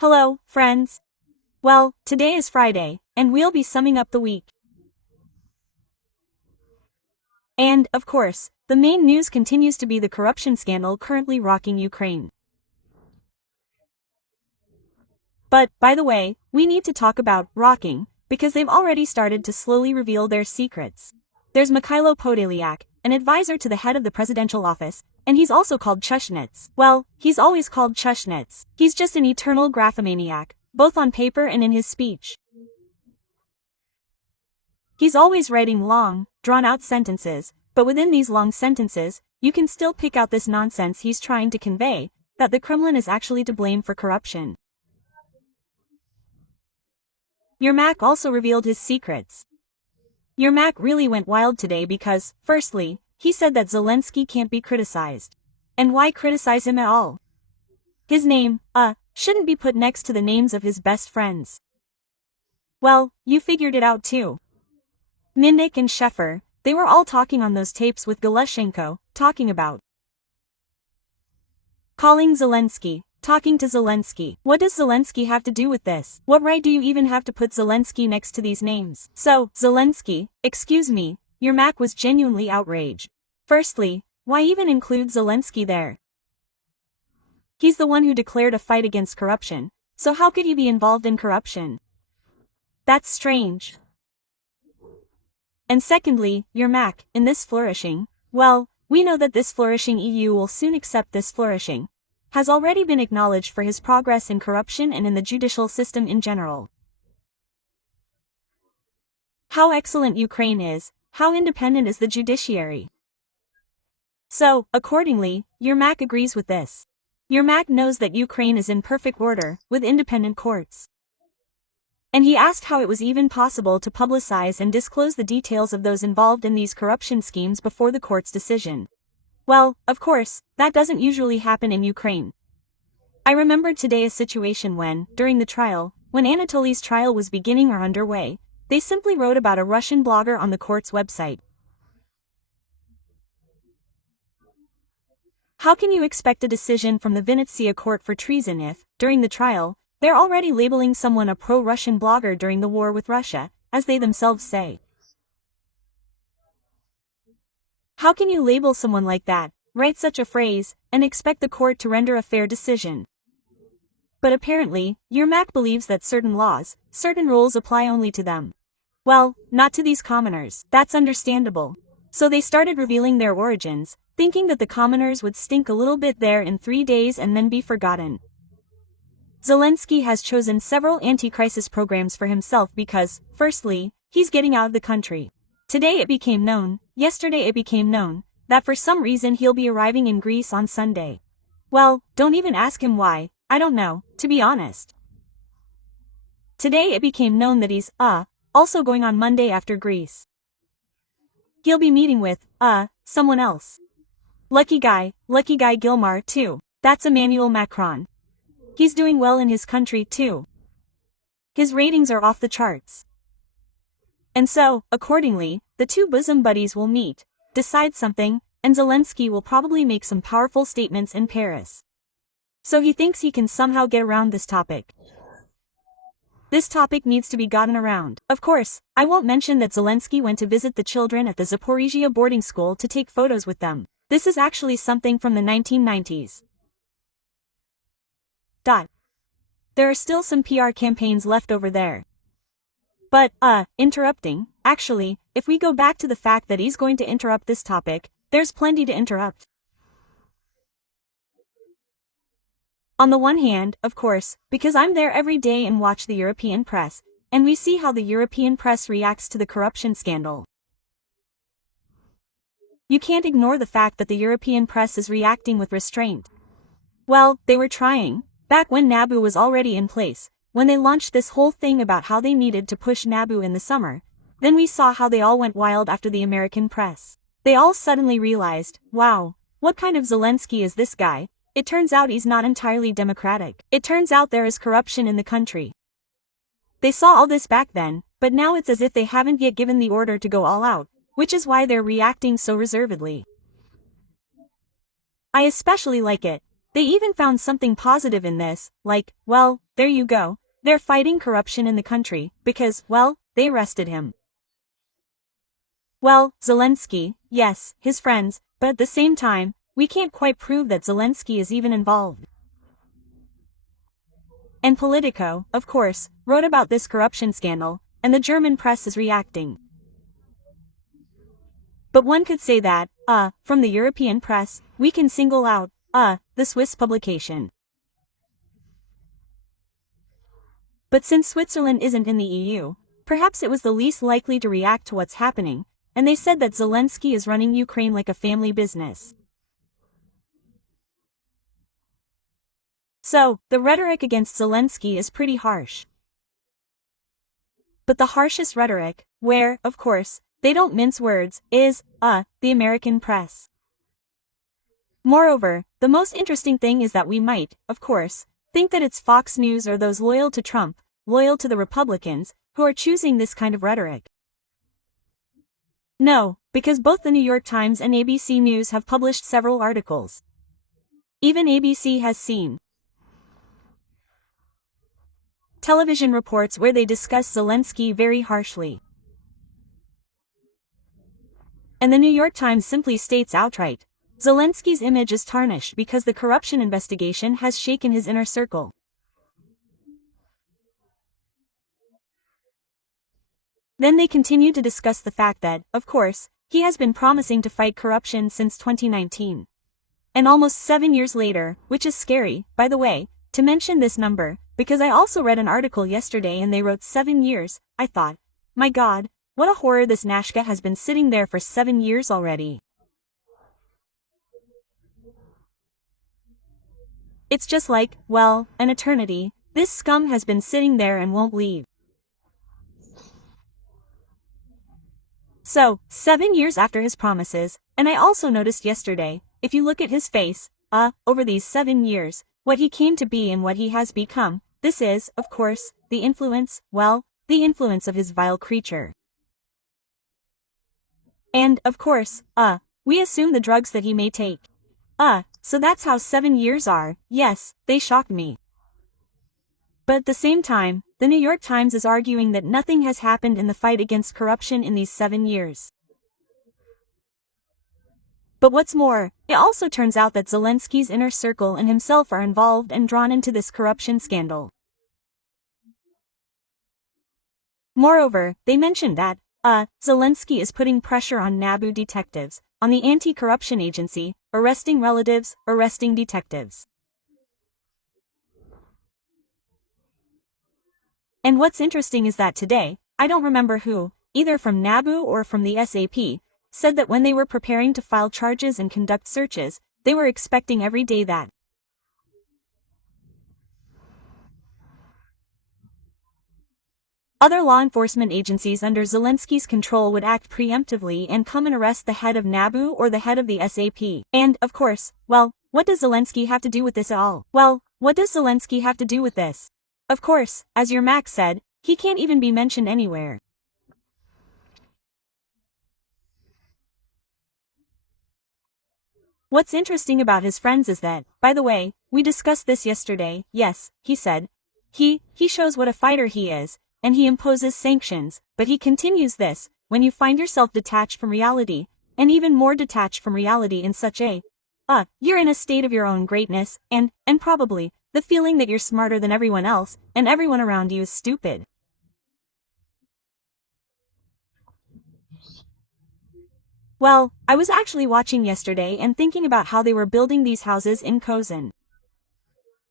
Hello, friends. Well, today is Friday, and we'll be summing up the week. And, of course, the main news continues to be the corruption scandal currently rocking Ukraine. But, by the way, we need to talk about rocking, because they've already started to slowly reveal their secrets. There's Mikhailo Podolyak, an advisor to the head of the presidential office, and he's also called Chushnets. Well, he's always called Chushnets. He's just an eternal graphomaniac, both on paper and in his speech. He's always writing long, drawn-out sentences, but within these long sentences, you can still pick out this nonsense he's trying to convey, that the Kremlin is actually to blame for corruption. Yermak also revealed his secrets. Yermak really went wild today because, firstly, he said that Zelensky can't be criticized. And why criticize him at all? His name, shouldn't be put next to the names of his best friends. Well, you figured it out too. Minnik and Sheffer, they were all talking on those tapes with Galushenko, talking about calling Zelensky, talking to Zelensky. What does Zelensky have to do with this? What right do you even have to put Zelensky next to these names? So, Zelensky, excuse me, Yermak was genuinely outraged. Firstly, why even include Zelensky there? He's the one who declared a fight against corruption, so how could he be involved in corruption? That's strange. And secondly, Yermak, in this flourishing, well, we know that this flourishing EU will soon accept this flourishing, has already been acknowledged for his progress in corruption and in the judicial system in general. How excellent Ukraine is, how independent is the judiciary. So, accordingly, Yermak agrees with this. Yermak knows that Ukraine is in perfect order, with independent courts. And he asked how it was even possible to publicize and disclose the details of those involved in these corruption schemes before the court's decision. Well, of course, that doesn't usually happen in Ukraine. I remembered today a situation when, during the trial, when Anatoly's trial was beginning or underway, they simply wrote about a Russian blogger on the court's website. How can you expect a decision from the Venezia court for treason if, during the trial, they're already labeling someone a pro-Russian blogger during the war with Russia, as they themselves say? How can you label someone like that, write such a phrase, and expect the court to render a fair decision? But apparently, Yermak believes that certain laws, certain rules apply only to them. Well, not to these commoners. That's understandable. So they started revealing their origins, thinking that the commoners would stink a little bit there in 3 days and then be forgotten. Zelensky has chosen several anti-crisis programs for himself because, firstly, he's getting out of the country. Yesterday it became known, that for some reason he'll be arriving in Greece on Sunday. Well, don't even ask him why, I don't know, to be honest. Today it became known that he's, also going on Monday after Greece. He'll be meeting with, someone else. Lucky guy Gilmar too. That's Emmanuel Macron. He's doing well in his country too. His ratings are off the charts. And so, accordingly, the two bosom buddies will meet, decide something, and Zelensky will probably make some powerful statements in Paris. So he thinks he can somehow get around this topic. This topic needs to be gotten around. Of course, I won't mention that Zelensky went to visit the children at the Zaporizhia boarding school to take photos with them. This is actually something from the 1990s. There are still some PR campaigns left over there. But, interrupting, actually, if we go back to the fact that he's going to interrupt this topic, there's plenty to interrupt. On the one hand, of course, because I'm there every day and watch the European press, and we see how the European press reacts to the corruption scandal. You can't ignore the fact that the European press is reacting with restraint. Well, they were trying, back when NABU was already in place, when they launched this whole thing about how they needed to push NABU in the summer, then we saw how they all went wild after the American press. They all suddenly realized, wow, what kind of Zelensky is this guy? It turns out he's not entirely democratic. It turns out there is corruption in the country. They saw all this back then, but now it's as if they haven't yet given the order to go all out, which is why they're reacting so reservedly. I especially like it, they even found something positive in this, like, well, there you go, they're fighting corruption in the country, because, well, they arrested him. Well, Zelensky, yes, his friends, but at the same time, we can't quite prove that Zelensky is even involved. And Politico, of course, wrote about this corruption scandal, and the German press is reacting. But one could say that, from the European press, we can single out, the Swiss publication. But since Switzerland isn't in the EU, perhaps it was the least likely to react to what's happening, and they said that Zelensky is running Ukraine like a family business. So, the rhetoric against Zelensky is pretty harsh. But the harshest rhetoric, where, of course, they don't mince words, is, the American press. Moreover, the most interesting thing is that we might, of course, think that it's Fox News or those loyal to Trump, loyal to the Republicans, who are choosing this kind of rhetoric. No, because both the New York Times and ABC News have published several articles. Even ABC has seen television reports where they discuss Zelensky very harshly. And the New York Times simply states outright, Zelensky's image is tarnished because the corruption investigation has shaken his inner circle. Then they continue to discuss the fact that, of course, he has been promising to fight corruption since 2019. And almost 7 years later, which is scary, by the way, to mention this number, because I also read an article yesterday and they wrote 7 years, I thought, my God, what a horror, this Nashka has been sitting there for 7 years already. It's just like, well, an eternity, this scum has been sitting there and won't leave. So, 7 years after his promises, and I also noticed yesterday, if you look at his face, over these 7 years, what he came to be and what he has become, this is, of course, the influence, well, the influence of his vile creature. And, of course, we assume the drugs that he may take. So that's how 7 years are, yes, they shocked me. But at the same time, the New York Times is arguing that nothing has happened in the fight against corruption in these 7 years. But what's more, it also turns out that Zelensky's inner circle and himself are involved and drawn into this corruption scandal. Moreover, they mentioned that, Zelensky is putting pressure on NABU detectives, on the anti-corruption agency, arresting relatives, arresting detectives. And what's interesting is that today, I don't remember who, either from NABU or from the SAP, said that when they were preparing to file charges and conduct searches, they were expecting every day that other law enforcement agencies under Zelensky's control would act preemptively and come and arrest the head of NABU or the head of the SAP. And, of course, well, what does Zelensky have to do with this at all? Well, what does Zelensky have to do with this? Of course, as your Max said, he can't even be mentioned anywhere. What's interesting about his friends is that, by the way, we discussed this yesterday, yes, he said, he shows what a fighter he is, and he imposes sanctions, but he continues this, when you find yourself detached from reality, and even more detached from reality in such a, you're in a state of your own greatness, and probably, the feeling that you're smarter than everyone else, and everyone around you is stupid. Well, I was actually watching yesterday and thinking about how they were building these houses in Kozan.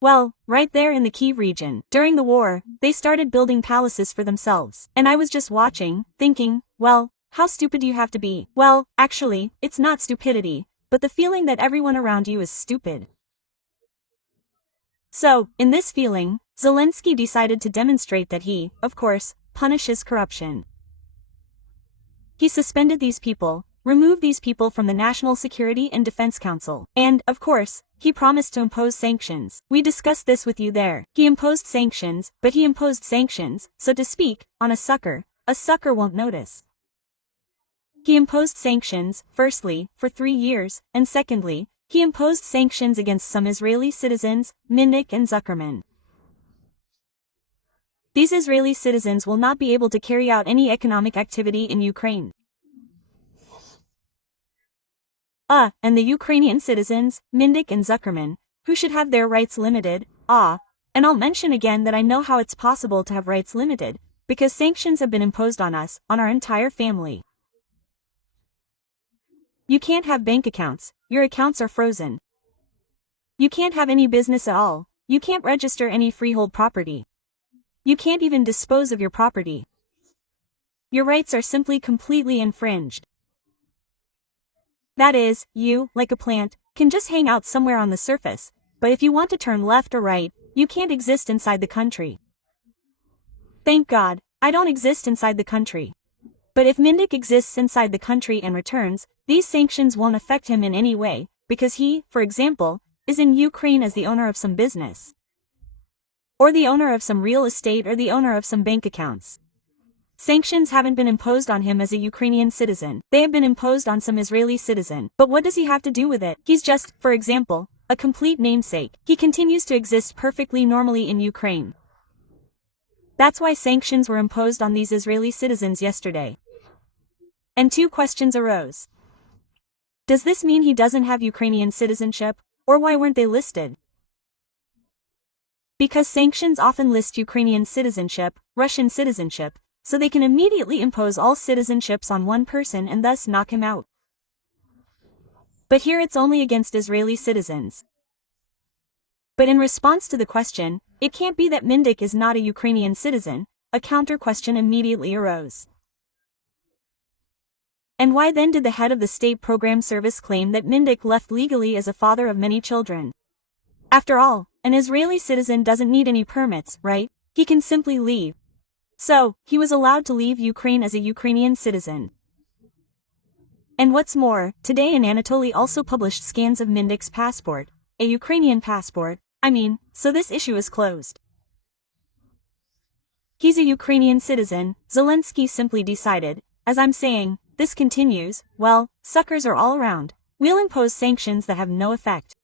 Well, right there in the Kyiv region. During the war, they started building palaces for themselves. And I was just watching, thinking, well, how stupid do you have to be? Well, actually, it's not stupidity, but the feeling that everyone around you is stupid. So, in this feeling, Zelensky decided to demonstrate that he, of course, punishes corruption. He suspended these people, removed these people from the National Security and Defense Council. And, of course, he promised to impose sanctions. We discussed this with you there. He imposed sanctions, but he imposed sanctions, so to speak, on a sucker won't notice. He imposed sanctions, firstly, for 3 years, and secondly, He imposed sanctions against some Israeli citizens, Mindik and Zuckerman. These Israeli citizens will not be able to carry out any economic activity in Ukraine. And the Ukrainian citizens, Mindik and Zuckerman, who should have their rights limited, and I'll mention again that I know how it's possible to have rights limited, because sanctions have been imposed on us, on our entire family. You can't have bank accounts, your accounts are frozen. You can't have any business at all, you can't register any freehold property. You can't even dispose of your property. Your rights are simply completely infringed. That is, you, like a plant, can just hang out somewhere on the surface, but if you want to turn left or right, you can't exist inside the country. Thank God, I don't exist inside the country. But if Mindik exists inside the country and returns, these sanctions won't affect him in any way, because he, for example, is in Ukraine as the owner of some business, or the owner of some real estate, or the owner of some bank accounts. Sanctions haven't been imposed on him as a Ukrainian citizen, they have been imposed on some Israeli citizen. But what does he have to do with it? He's just, for example, a complete namesake. He continues to exist perfectly normally in Ukraine. That's why sanctions were imposed on these Israeli citizens yesterday. And two questions arose. Does this mean he doesn't have Ukrainian citizenship, or why weren't they listed? Because sanctions often list Ukrainian citizenship, Russian citizenship, so they can immediately impose all citizenships on one person and thus knock him out. But here it's only against Israeli citizens. But in response to the question, it can't be that Mindik is not a Ukrainian citizen, a counter question immediately arose. And why then did the head of the state program service claim that Mindik left legally as a father of many children? After all, an Israeli citizen doesn't need any permits, right? He can simply leave. So, he was allowed to leave Ukraine as a Ukrainian citizen. And what's more, today in Anatoly also published scans of Mindik's passport, a Ukrainian passport, so this issue is closed. He's a Ukrainian citizen, Zelensky simply decided, as I'm saying, this continues, well, suckers are all around. We'll impose sanctions that have no effect.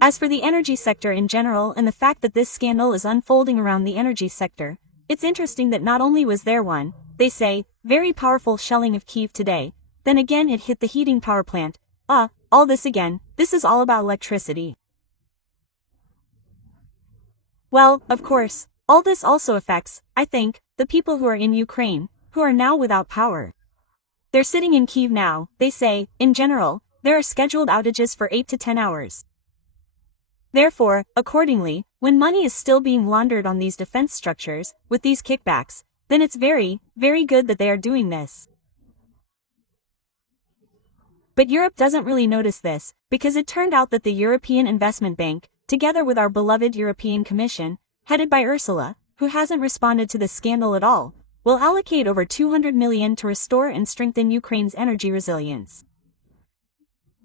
As for the energy sector in general and the fact that this scandal is unfolding around the energy sector, it's interesting that not only was there one, they say, very powerful shelling of Kyiv today, then again it hit the heating power plant, all this again, this is all about electricity. Well, of course, all this also affects, I think, the people who are in Ukraine, who are now without power. They're sitting in Kyiv now, they say, in general, there are scheduled outages for 8 to 10 hours. Therefore, accordingly, when money is still being laundered on these defense structures, with these kickbacks, then it's very, very good that they are doing this. But Europe doesn't really notice this, because it turned out that the European Investment Bank, together with our beloved European Commission, headed by Ursula, who hasn't responded to this scandal at all, will allocate over 200 million to restore and strengthen Ukraine's energy resilience.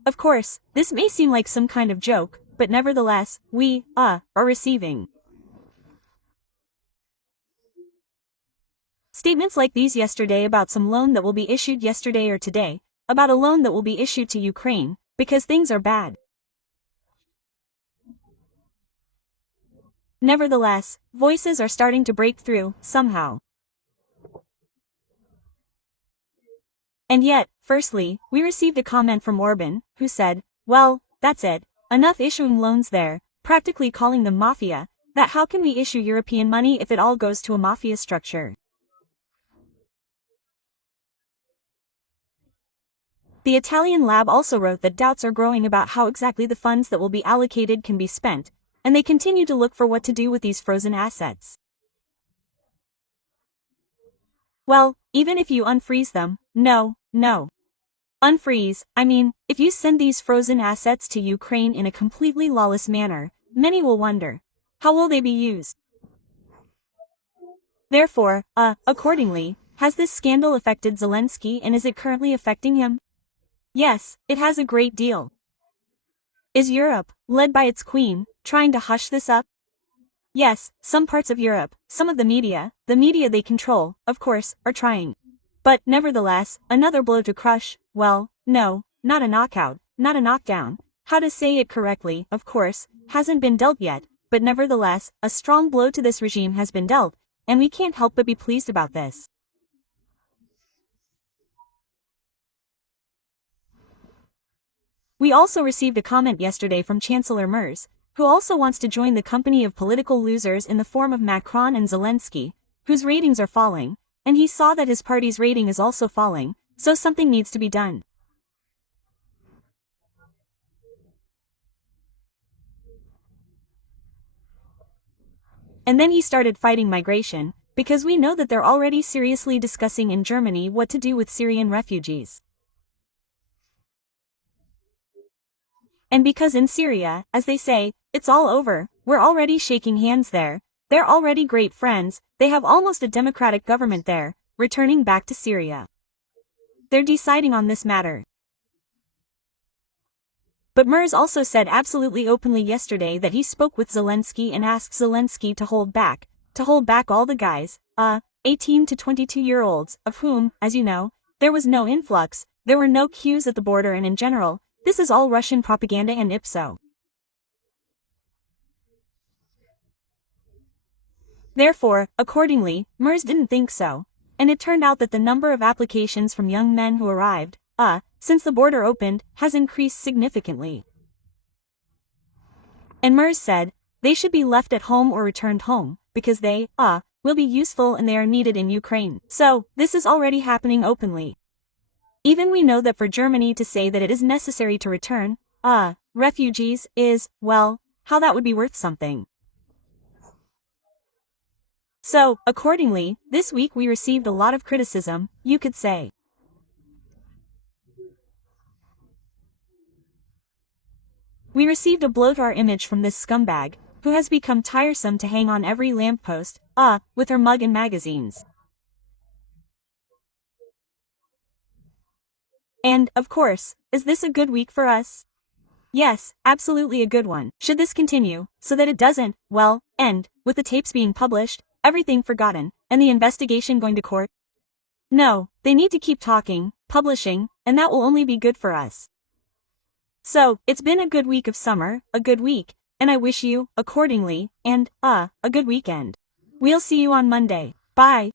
Of course, this may seem like some kind of joke, but nevertheless, we, are receiving statements like these yesterday about some loan that will be issued yesterday or today, about a loan that will be issued to Ukraine, because things are bad. Nevertheless, voices are starting to break through, somehow. And yet, firstly, we received a comment from Orban, who said, well, that's it. Enough issuing loans there, practically calling them mafia, that how can we issue European money if it all goes to a mafia structure? The Italian lab also wrote that doubts are growing about how exactly the funds that will be allocated can be spent, and they continue to look for what to do with these frozen assets. Well, even if you unfreeze them, no. Unfreeze, if you send these frozen assets to Ukraine in a completely lawless manner, many will wonder, how will they be used? Therefore, accordingly, has this scandal affected Zelensky and is it currently affecting him? Yes, it has a great deal. Is Europe, led by its queen, trying to hush this up? Yes, some parts of Europe, some of the media they control, of course, are trying. But, nevertheless, another blow to crush, well, no, not a knockout, not a knockdown. How to say it correctly, of course, hasn't been dealt yet, but nevertheless, a strong blow to this regime has been dealt, and we can't help but be pleased about this. We also received a comment yesterday from Chancellor Merz, who also wants to join the company of political losers in the form of Macron and Zelensky, whose ratings are falling, and he saw that his party's rating is also falling, so something needs to be done. And then he started fighting migration, because we know that they're already seriously discussing in Germany what to do with Syrian refugees. And because in Syria, as they say, it's all over, we're already shaking hands there, they're already great friends, they have almost a democratic government there, returning back to Syria. They're deciding on this matter. But Merz also said absolutely openly yesterday that he spoke with Zelensky and asked Zelensky to hold back all the guys, 18 to 22-year-olds, of whom, as you know, there was no influx, there were no queues at the border, and in general, this is all Russian propaganda and ipso. Therefore, accordingly, Merz didn't think so, and it turned out that the number of applications from young men who arrived, since the border opened, has increased significantly. And Merz said, they should be left at home or returned home, because they, will be useful and they are needed in Ukraine. So, this is already happening openly. Even we know that for Germany to say that it is necessary to return, refugees is, well, how that would be worth something. So, accordingly, this week we received a lot of criticism, you could say. We received a blow to our image from this scumbag, who has become tiresome to hang on every lamppost, with her mug and magazines. And, of course, is this a good week for us? Yes, absolutely a good one. Should this continue, so that it doesn't, well, end, with the tapes being published, everything forgotten, and the investigation going to court? No, they need to keep talking, publishing, and that will only be good for us. So, it's been a good week of summer, a good week, and I wish you, accordingly, and, a good weekend. We'll see you on Monday. Bye.